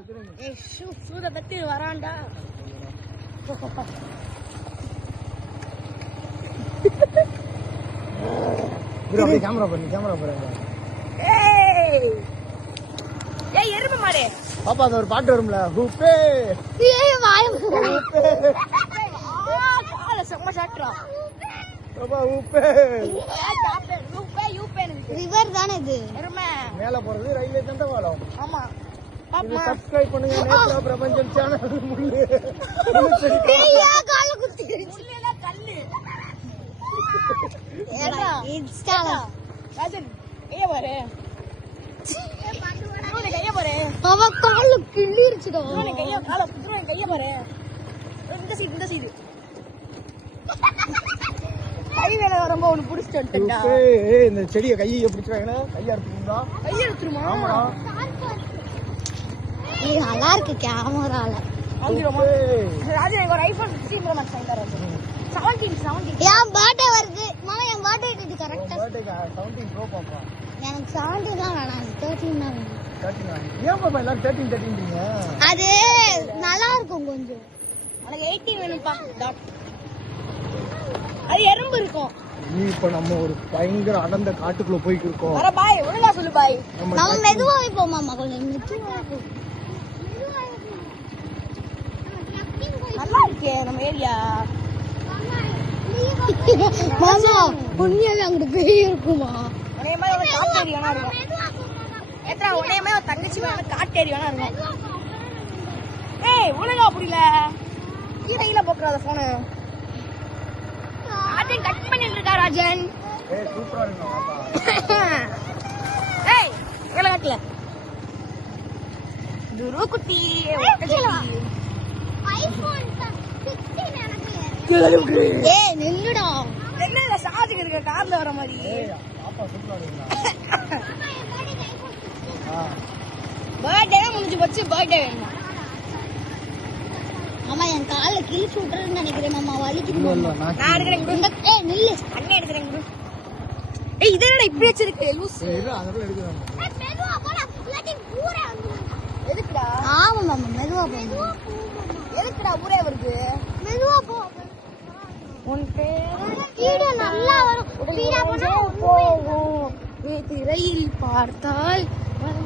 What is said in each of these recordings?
சூத பத்தி வரான்டா. கேமரா போறேன். ஏய் எருமை மாடு பாப்பா அது ஒரு பாட்டு வரும்ல ஹூப்பே செம்ம சாட்டுறா ரிவர் தானே இது. மேல போறது ரயில்வே தண்டவாளம். ஆமா சப்ஸ்கிரைப் பண்ணுங்க நேத்ரா பிரபஞ்சம் சேனல். முள்ளு கால குத்திருச்சு. கல்லு இன்ஸ்டால ராஜன் கைய பாரு. கைய பாரு. அவ கால கிள்ளிருச்சுடா. கைய கால குத்துறேன். கைய பாரு. இந்த சைடு கை வேலை வரும்போ ஒண்ணு புடிச்சிட்டு வந்துட்டா. இந்த செடியை கையை பிடிச்சாங்கன்னா கையா எடுத்துருந்தா கைய எடுத்துருமா? ஆமா இது நல்லா இருக்கு கேமரால. ராஜன் எனக்கு ஒரு ஐபோன் 16 ப்ரோ மேக்ஸ் வாங்கி தரேன். 17 என் பர்த்டே வருது மாமா. என் பர்த்டே டேட் கரெக்ட்டா 17 ப்ரோ பாப்பா. எனக்கு 17 தான் வேணாம், 13 தான் வேணும். 13 ஏன் பாப்பா எல்லாரும் 13 அது நல்லா இருக்கும் கொஞ்சம். எனக்கு 18 வேணும்ப்பா. அது எறும்பு இருக்கும். நீ இப்ப நம்ம ஒரு பயங்கர அடர்ந்த காட்டுக்குள்ள போயிட்டு இருக்கோம். வர பாய் ஒழுங்கா சொல்லு பாய். நம்ம மெதுவாவே போவோம் மாமா. கொஞ்சம் மெதுவாவே போ. நல்லா இருக்கே நம்ம ஏரியா. மாமா உண்மையாவே அங்க பேய் இருக்குமா? உன்னைய மாதிரி ஒரு காட்டேரி வேணா இருக்கும். ஏத்ரா உன்னைய மாதிரி ஒரு தங்கச்சி வேணா காட்டேரி வேணா இருக்கும். ஏய் ஒழுங்கா புரியல. கீழ போக்குறாத போனு. ராஜன் கட் பண்ணிட்டு இருக்கா ராஜன். ஏய் சூப்பரா இருக்கு பாப்பா. ஏய் கீழ கட்டல. துரு குட்டி ஐபோன் 16 எனக்கு. ஏய் நில்லுடா. என்ன சார்ஜ் இருக்க கார்ல வர மாதிரி. ஏய் பாப்பா சூப்பரா இருக்குடா. பர்த்டே முடிஞ்சு போச்சு. பர்த்டே வேணும். மாமா என் கால்ல கிழிச்சு விட்டுறேன்னு நினைக்கிறேன் மாமா. வலிக்குது மாமா. நான் எடுக்கிறேன் குடு. ஏய் நில்லு. அண்ணே எடுக்கிறேன் குடு. ஏய் இதென்னடா இப்படி வச்சிருக்கு லூஸ். ஏய் அதெல்லாம் எடுக்கலாம். மெதுவா போடா. இல்லாட்டி ஊரே வந்துரும். எதுக்குடா? ஆமா மாமா மெதுவா போ. எதுக்குடா ஊரே வருது? மெதுவா போ. உன் பேர் வீடியோ நல்லா வரும். ஸ்பீடா போனா போகும். நீ திரையில் பார்த்தால்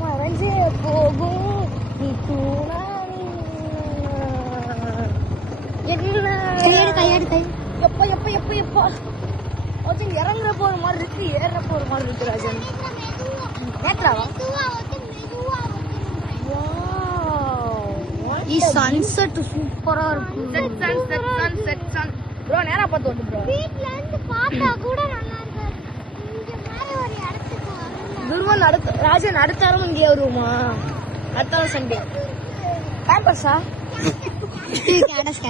மறைஞ்சே போகும். நீ தூணானி என்ன கையெடு கை. எப்ப எப்ப எப்ப எப்ப ராஜன் இறங்குறப்ப ஒரு மாதிரி இருக்கு, ஏறப்ப ஒரு மாதிரி இருக்கு ராஜன். நேத்ராவா? ಈ சன்செட் சூப்பரா இருக்கு. ப்ரோ நேரா பார்த்து வந்து ப்ரோ. வீட்ல இருந்து பார்த்தா கூட நல்லா இருக்கு. இங்க மேல ஒரு இடத்துக்கு வரணும். துருவன் அடுத்த ராஜன் அடுத்த வாரம் இங்கே வருவோமா? அடுத்த வாரம் சண்டே. பேம்பர்ஸா? கேட்டஸ்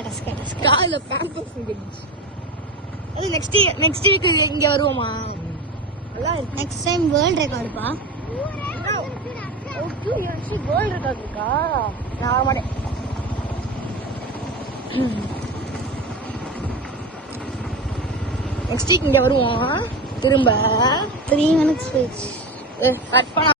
காலைல பேம்பர்ஸ் அது நெக்ஸ்ட் வீக் இங்க வருவோமா? நல்லா இருக்கு. நெக்ஸ்ட் டைம் வேர்ல்ட் ரெக்கார்ட் பா. வேர்ல்ட் ரெக்கார்ட் இருக்கா? நான் மாட்டேன். நெக்ஸ்ட் வீக் இங்க வருவோம் திரும்ப. 3 minutes கட் பண்ண